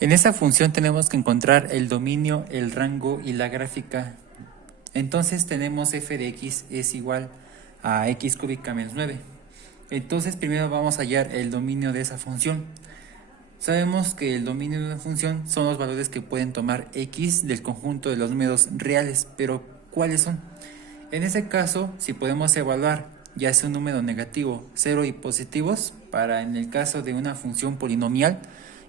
En esta función tenemos que encontrar el dominio, el rango y la gráfica. Entonces tenemos f de x es igual a x cúbica menos 9. Entonces primero vamos a hallar el dominio de esa función. Sabemos que el dominio de una función son los valores que pueden tomar x del conjunto de los números reales, pero ¿cuáles son? En ese caso, si podemos evaluar ya sea un número negativo, 0 y positivos, para en el caso de una función polinomial,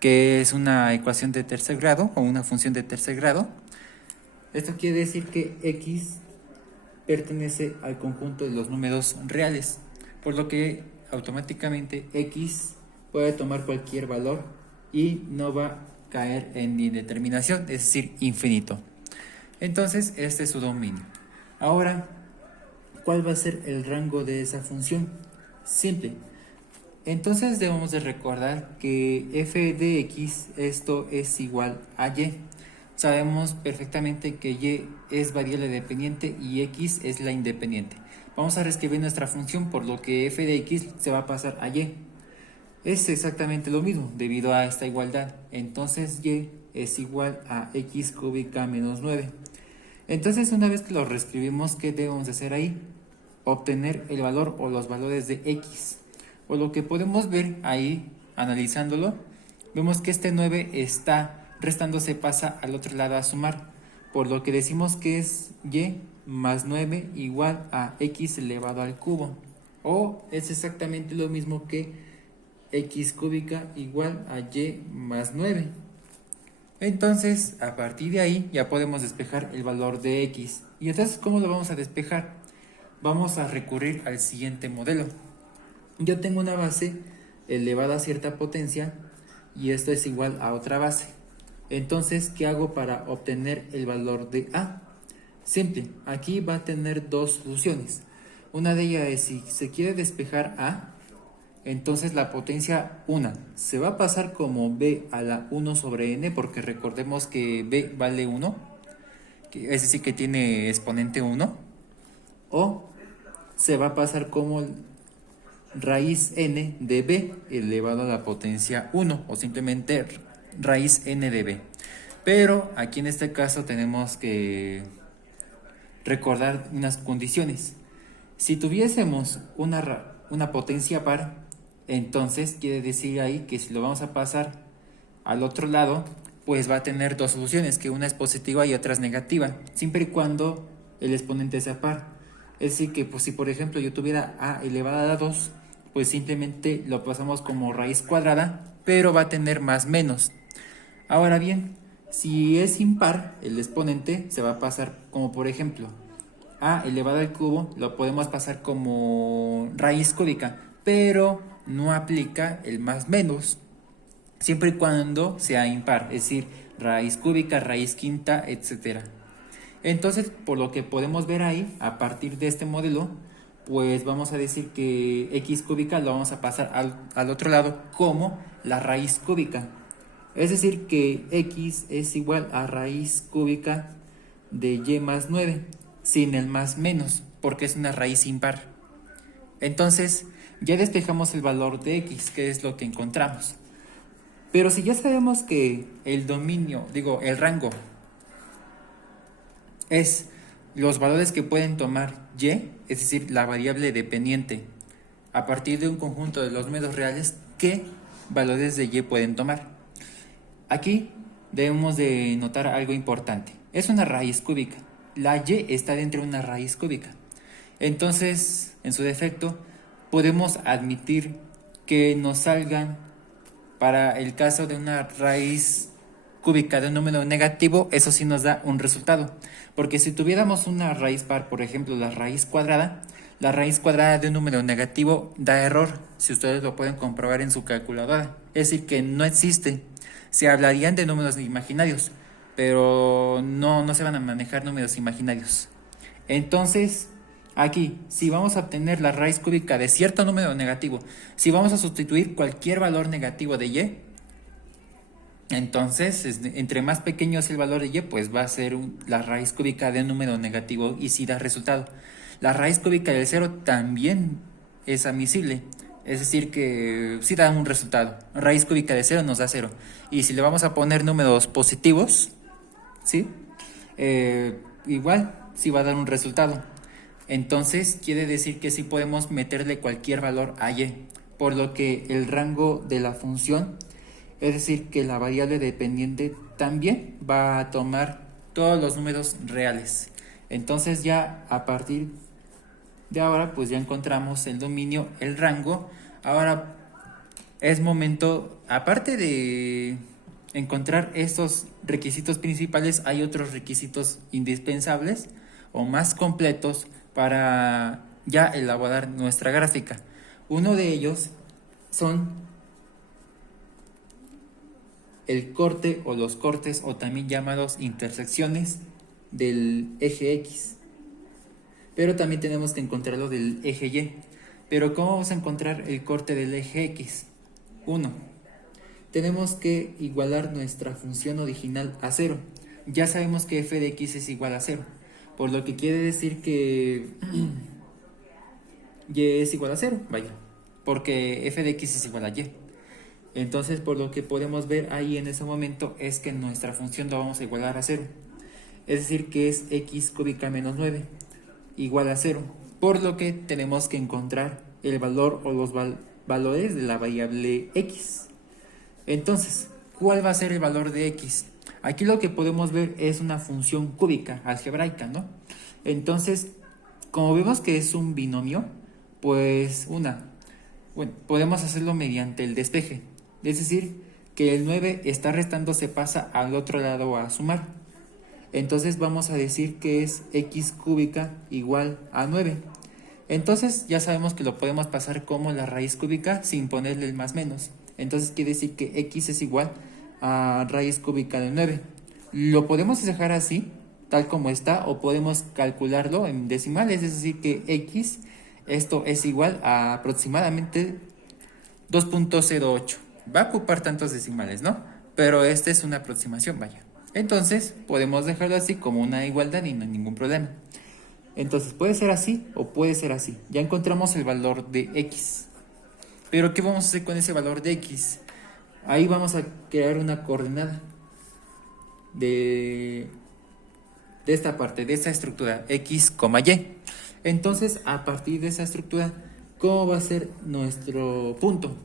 que es una ecuación de tercer grado o una función de tercer grado, esto quiere decir que x pertenece al conjunto de los números reales, por lo que automáticamente x puede tomar cualquier valor y no va a caer en indeterminación, es decir, infinito. Entonces, este es su dominio. Ahora, ¿cuál va a ser el rango de esa función? Simple. Entonces debemos de recordar que f de x, esto es igual a y. Sabemos perfectamente que y es variable dependiente y x es la independiente. Vamos a reescribir nuestra función, por lo que f de x se va a pasar a y. Es exactamente lo mismo debido a esta igualdad. Entonces y es igual a x cúbica menos 9. Entonces, una vez que lo reescribimos, ¿qué debemos hacer ahí? Obtener el valor o los valores de x. O lo que podemos ver ahí, analizándolo, vemos que este 9 está restándose, pasa al otro lado a sumar. Por lo que decimos que es y más 9 igual a x elevado al cubo. O es exactamente lo mismo que x cúbica igual a y más 9. Entonces, a partir de ahí ya podemos despejar el valor de x. ¿Y entonces cómo lo vamos a despejar? Vamos a recurrir al siguiente modelo. Yo tengo una base elevada a cierta potencia y esto es igual a otra base. Entonces, ¿qué hago para obtener el valor de a? Simple, aquí va a tener dos soluciones. Una de ellas es si se quiere despejar a, entonces la potencia 1 se va a pasar como b a la 1 sobre n, porque recordemos que b vale 1, es decir, que tiene exponente 1, o se va a pasar como raíz n de b elevado a la potencia 1, o simplemente raíz n de b. Pero aquí en este caso tenemos que recordar unas condiciones. Si tuviésemos una potencia par, entonces quiere decir ahí que si lo vamos a pasar al otro lado, pues va a tener dos soluciones, que una es positiva y otra es negativa, siempre y cuando el exponente sea par. Es decir, que pues, si por ejemplo yo tuviera a elevada a 2, pues simplemente lo pasamos como raíz cuadrada, pero va a tener más menos. Ahora bien, si es impar, el exponente se va a pasar como por ejemplo a elevado al cubo, lo podemos pasar como raíz cúbica, pero no aplica el más menos, siempre y cuando sea impar, es decir, raíz cúbica, raíz quinta, etc. Entonces, por lo que podemos ver ahí, a partir de este modelo, pues vamos a decir que x cúbica lo vamos a pasar al otro lado como la raíz cúbica. Es decir, que x es igual a raíz cúbica de y más 9, sin el más menos, porque es una raíz impar. Entonces, ya despejamos el valor de x, que es lo que encontramos. Pero si ya sabemos que el dominio, el rango, es los valores que pueden tomar y, es decir, la variable dependiente, a partir de un conjunto de los números reales, ¿qué valores de y pueden tomar? Aquí debemos de notar algo importante. Es una raíz cúbica. La y está dentro de una raíz cúbica. Entonces, en su defecto, podemos admitir que nos salgan, para el caso de una raíz cúbica de un número negativo, eso sí nos da un resultado. Porque si tuviéramos una raíz par, por ejemplo, la raíz cuadrada de un número negativo da error, si ustedes lo pueden comprobar en su calculadora. Es decir, que no existe. Se hablarían de números imaginarios, pero no se van a manejar números imaginarios. Entonces, aquí, si vamos a obtener la raíz cúbica de cierto número negativo, si vamos a sustituir cualquier valor negativo de y, entonces, entre más pequeño es el valor de y, pues va a ser la raíz cúbica de un número negativo y sí da resultado. La raíz cúbica del 0 también es admisible, Es decir, que sí da un resultado. Raíz cúbica de 0 nos da 0. Y si le vamos a poner números positivos, ¿sí? Igual, sí va a dar un resultado. Entonces, quiere decir que sí podemos meterle cualquier valor a y, por lo que el rango de la función, es decir, que la variable dependiente también va a tomar todos los números reales. Entonces, ya a partir de ahora, pues ya encontramos el dominio, el rango. Ahora es momento, aparte de encontrar estos requisitos principales, hay otros requisitos indispensables o más completos para ya elaborar nuestra gráfica. Uno de ellos son el corte o los cortes, o también llamados intersecciones del eje X. Pero también tenemos que encontrarlo del eje Y. Pero ¿cómo vamos a encontrar el corte del eje X? 1. Tenemos que igualar nuestra función original a 0. Ya sabemos que f de x es igual a 0, por lo que quiere decir que y es igual a 0, vaya, porque f de x es igual a y. Entonces, por lo que podemos ver ahí en ese momento es que nuestra función la vamos a igualar a 0. Es decir, que es x cúbica menos 9 igual a 0, por lo que tenemos que encontrar el valor o los valores de la variable x. Entonces, ¿cuál va a ser el valor de x? Aquí lo que podemos ver es una función cúbica algebraica, ¿no? Entonces, como vemos que es un binomio, pues podemos hacerlo mediante el despeje. Es decir, que el 9 está restando, se pasa al otro lado a sumar. Entonces vamos a decir que es x cúbica igual a 9. Entonces ya sabemos que lo podemos pasar como la raíz cúbica sin ponerle el más menos. Entonces quiere decir que x es igual a raíz cúbica de 9. Lo podemos dejar así, tal como está, o podemos calcularlo en decimales. Es decir, que x, esto es igual a aproximadamente 2.08. Va a ocupar tantos decimales, ¿no? Pero esta es una aproximación, vaya. Entonces, podemos dejarlo así como una igualdad y no hay ningún problema. Entonces, puede ser así o puede ser así. Ya encontramos el valor de x. Pero, ¿qué vamos a hacer con ese valor de x? Ahí vamos a crear una coordenada de esta parte, de esta estructura, x, y. Entonces, a partir de esa estructura, ¿cómo va a ser nuestro punto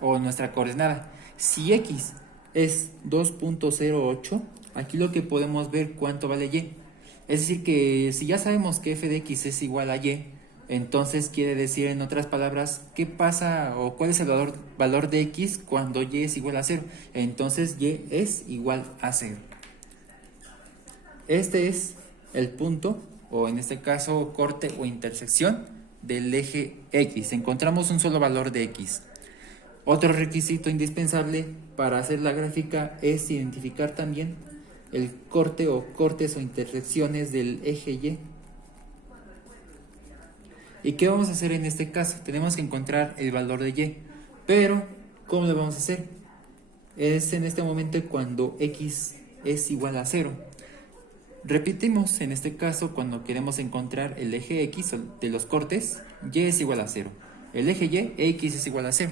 o nuestra coordenada? Si x es 2.08, aquí lo que podemos ver cuánto vale y. Es decir, que si ya sabemos que f de x es igual a y, entonces quiere decir, en otras palabras, qué pasa o cuál es el valor de x cuando y es igual a 0. Entonces y es igual a 0. Este es el punto, o en este caso corte o intersección del eje x. Encontramos un solo valor de x. Otro requisito indispensable para hacer la gráfica es identificar también el corte o cortes o intersecciones del eje Y. ¿Y qué vamos a hacer en este caso? Tenemos que encontrar el valor de Y. Pero, ¿cómo lo vamos a hacer? Es en este momento cuando x es igual a 0. Repetimos, en este caso, cuando queremos encontrar el eje x de los cortes, y es igual a 0. El eje y, x es igual a 0.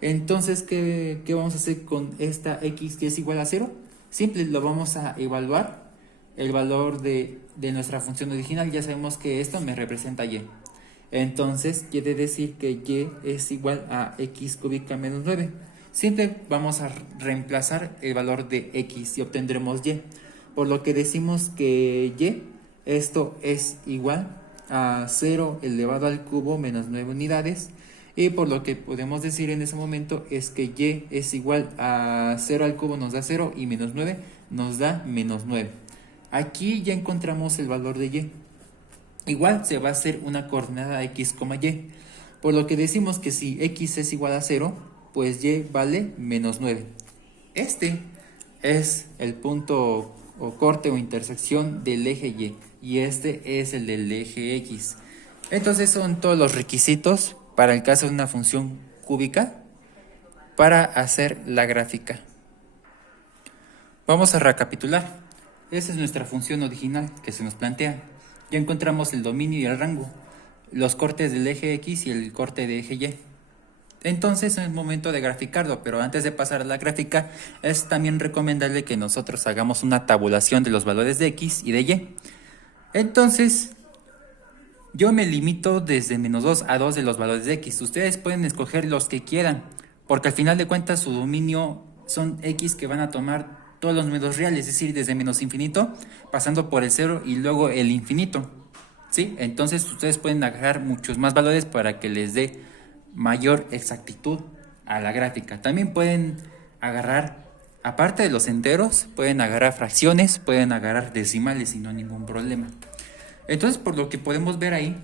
Entonces, ¿qué vamos a hacer con esta x que es igual a 0? Simple, lo vamos a evaluar el valor de nuestra función original. Ya sabemos que esto me representa y. Entonces, quiere decir que y es igual a x cúbica menos 9. Simple, vamos a reemplazar el valor de x y obtendremos y. Por lo que decimos que y, esto es igual a 0 elevado al cubo menos 9 unidades. Y por lo que podemos decir en ese momento es que y es igual a 0 al cubo nos da 0 y menos 9 nos da menos 9. Aquí ya encontramos el valor de y. Igual se va a hacer una coordenada x, y. Por lo que decimos que si x es igual a 0, pues y vale menos 9. Este es el punto o corte o intersección del eje y este es el del eje x. Entonces son todos los requisitos para el caso de una función cúbica para hacer la gráfica. Vamos a recapitular. Esa es nuestra función original que se nos plantea. Ya encontramos el dominio y el rango, los cortes del eje x y el corte de eje y. Entonces es momento de graficarlo, pero antes de pasar a la gráfica es también recomendable que nosotros hagamos una tabulación de los valores de x y de y. Entonces yo me limito desde -2 a 2 de los valores de x. Ustedes pueden escoger los que quieran, porque al final de cuentas su dominio son x que van a tomar todos los números reales, es decir, desde menos infinito, pasando por el 0 y luego el infinito. ¿Sí? Entonces ustedes pueden agarrar muchos más valores para que les dé mayor exactitud a la gráfica. También pueden agarrar, aparte de los enteros, pueden agarrar fracciones, pueden agarrar decimales sin ningún problema. Entonces, por lo que podemos ver ahí,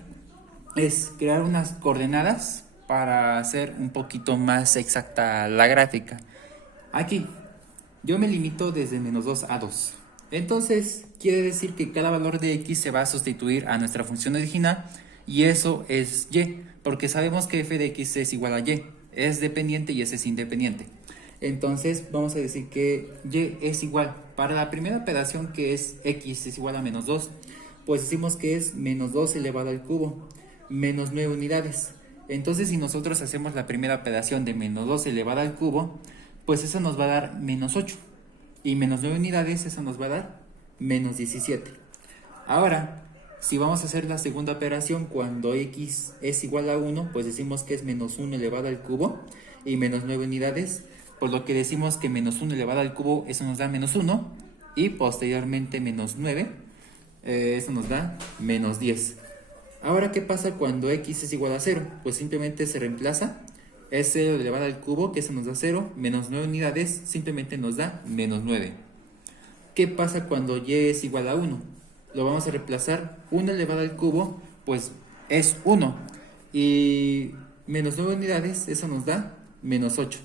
es crear unas coordenadas para hacer un poquito más exacta la gráfica. Aquí, yo me limito desde -2 a 2. Entonces, quiere decir que cada valor de x se va a sustituir a nuestra función original y eso es y, porque sabemos que f de x es igual a y, es dependiente y ese es independiente. Entonces, vamos a decir que y es igual, para la primera operación que es x es igual a -2, pues decimos que es -2 elevado al cubo, menos 9 unidades. Entonces, si nosotros hacemos la primera operación de -2 elevado al cubo, pues eso nos va a dar -8. Y menos 9 unidades, eso nos va a dar -17. Ahora, si vamos a hacer la segunda operación cuando x es igual a 1, pues decimos que es -1 elevado al cubo y menos 9 unidades, por lo que decimos que -1 elevado al cubo, eso nos da -1 y posteriormente -9, eso nos da -10. Ahora, ¿qué pasa cuando x es igual a 0? Pues simplemente se reemplaza. Es 0 elevado al cubo, que eso nos da 0, menos 9 unidades, simplemente nos da -9. ¿Qué pasa cuando y es igual a 1? Lo vamos a reemplazar, 1 elevado al cubo, pues es 1, y menos 9 unidades, eso nos da -8.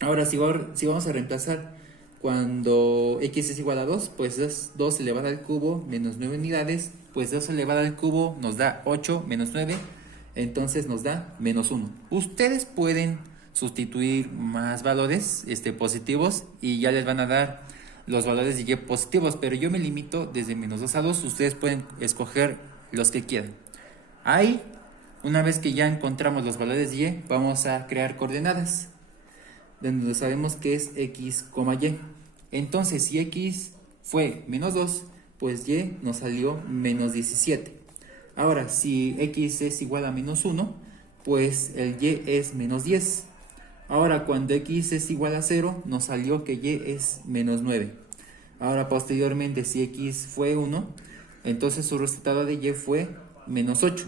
Ahora, si vamos a reemplazar cuando x es igual a 2, pues es 2 elevado al cubo, menos 9 unidades, pues 2 elevado al cubo nos da 8 menos 9, entonces nos da -1. Ustedes pueden sustituir más valores positivos y ya les van a dar los valores de y positivos, pero yo me limito desde -2 a 2. Ustedes pueden escoger los que quieran. Ahí, una vez que ya encontramos los valores de y, vamos a crear coordenadas donde sabemos que es x, y. Entonces, si x fue -2, pues y nos salió -17. Ahora, si x es igual a -1, pues el y es -10. Ahora, cuando x es igual a 0, nos salió que y es -9. Ahora, posteriormente, si x fue 1, entonces su resultado de y fue -8.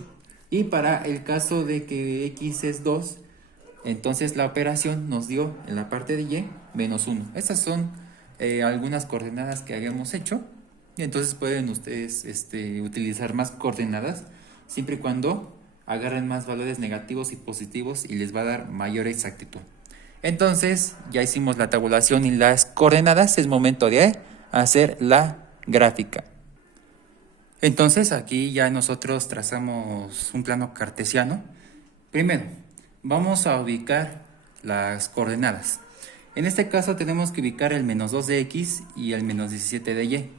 Y para el caso de que x es 2, entonces la operación nos dio en la parte de y -1. Estas son algunas coordenadas que habíamos hecho. Y entonces pueden ustedes utilizar más coordenadas siempre y cuando agarren más valores negativos y positivos y les va a dar mayor exactitud. Entonces ya hicimos la tabulación y las coordenadas, es momento de hacer la gráfica. Entonces aquí ya nosotros trazamos un plano cartesiano. Primero, vamos a ubicar las coordenadas. En este caso tenemos que ubicar el -2 de x y el -17 de y.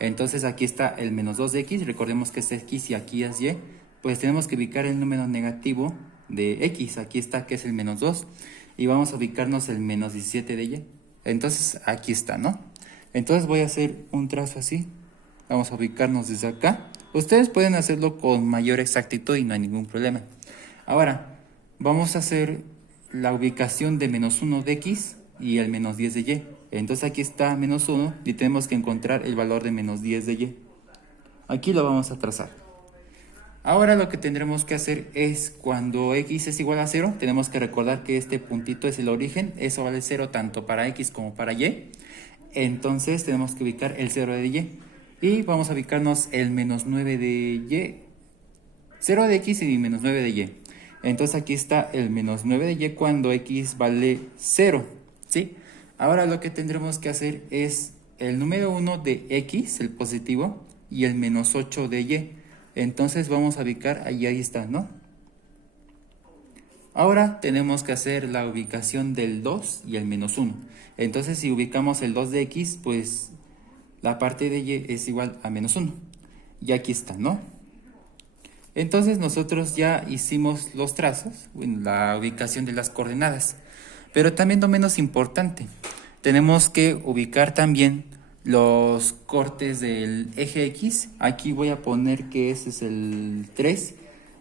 Entonces aquí está el -2 de x, recordemos que es x y aquí es y, pues tenemos que ubicar el número negativo de x, aquí está que es el -2, y vamos a ubicarnos el -17 de y. Entonces aquí está, ¿no? Entonces voy a hacer un trazo así, vamos a ubicarnos desde acá. Ustedes pueden hacerlo con mayor exactitud y no hay ningún problema. Ahora, vamos a hacer la ubicación de -1 de x y el -10 de y. Entonces aquí está -1 y tenemos que encontrar el valor de -10 de y. Aquí lo vamos a trazar. Ahora lo que tendremos que hacer es cuando x es igual a 0, tenemos que recordar que este puntito es el origen, eso vale 0 tanto para x como para y. Entonces tenemos que ubicar el 0 de y. Y vamos a ubicarnos el -9 de y, 0 de x y -9 de y. Entonces aquí está el -9 de y cuando x vale 0, ¿sí? Ahora lo que tendremos que hacer es el número 1 de x, el positivo, y el -8 de y. Entonces vamos a ubicar, ahí está, ¿no? Ahora tenemos que hacer la ubicación del 2 y el -1. Entonces si ubicamos el 2 de x, pues la parte de y es igual a -1. Y aquí está, ¿no? Entonces nosotros ya hicimos los trazos, bueno, la ubicación de las coordenadas, pero también lo menos importante, tenemos que ubicar también los cortes del eje X. Aquí voy a poner que ese es el 3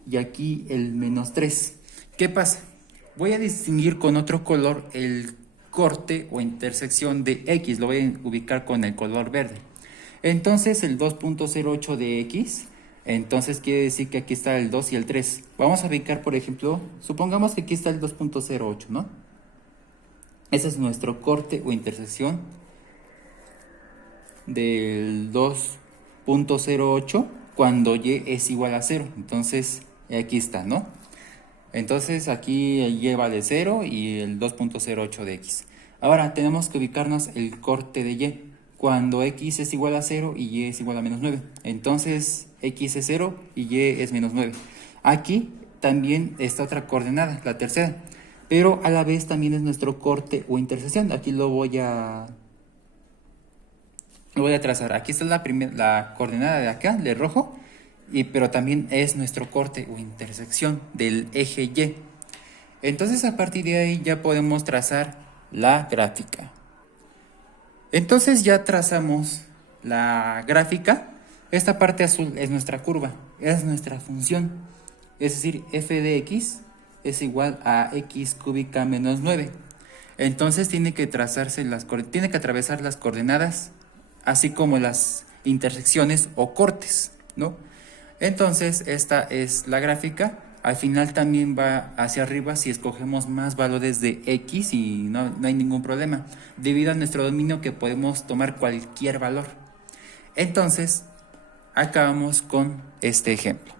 y aquí el -3. ¿Qué pasa? Voy a distinguir con otro color el corte o intersección de X, lo voy a ubicar con el color verde. Entonces el 2.08 de X, entonces quiere decir que aquí está el 2 y el 3. Vamos a ubicar, por ejemplo, supongamos que aquí está el 2.08, ¿no? Ese es nuestro corte o intersección del 2.08 cuando y es igual a 0. Entonces aquí está, ¿no? Entonces aquí y vale 0 y el 2.08 de x. Ahora tenemos que ubicarnos el corte de y cuando x es igual a 0 y y es igual a -9. Entonces x es 0 y y es -9. Aquí también está otra coordenada, la tercera, pero a la vez también es nuestro corte o intersección. Aquí lo voy a trazar. Aquí está la coordenada de acá, de rojo, pero también es nuestro corte o intersección del eje Y. Entonces a partir de ahí ya podemos trazar la gráfica. Entonces ya trazamos la gráfica. Esta parte azul es nuestra curva, es nuestra función. Es decir, f de x es igual a x cúbica menos 9. Entonces tiene que atravesar las coordenadas, así como las intersecciones o cortes, ¿no? Entonces esta es la gráfica. Al final también va hacia arriba si escogemos más valores de x y no hay ningún problema, debido a nuestro dominio que podemos tomar cualquier valor. Entonces acabamos con este ejemplo.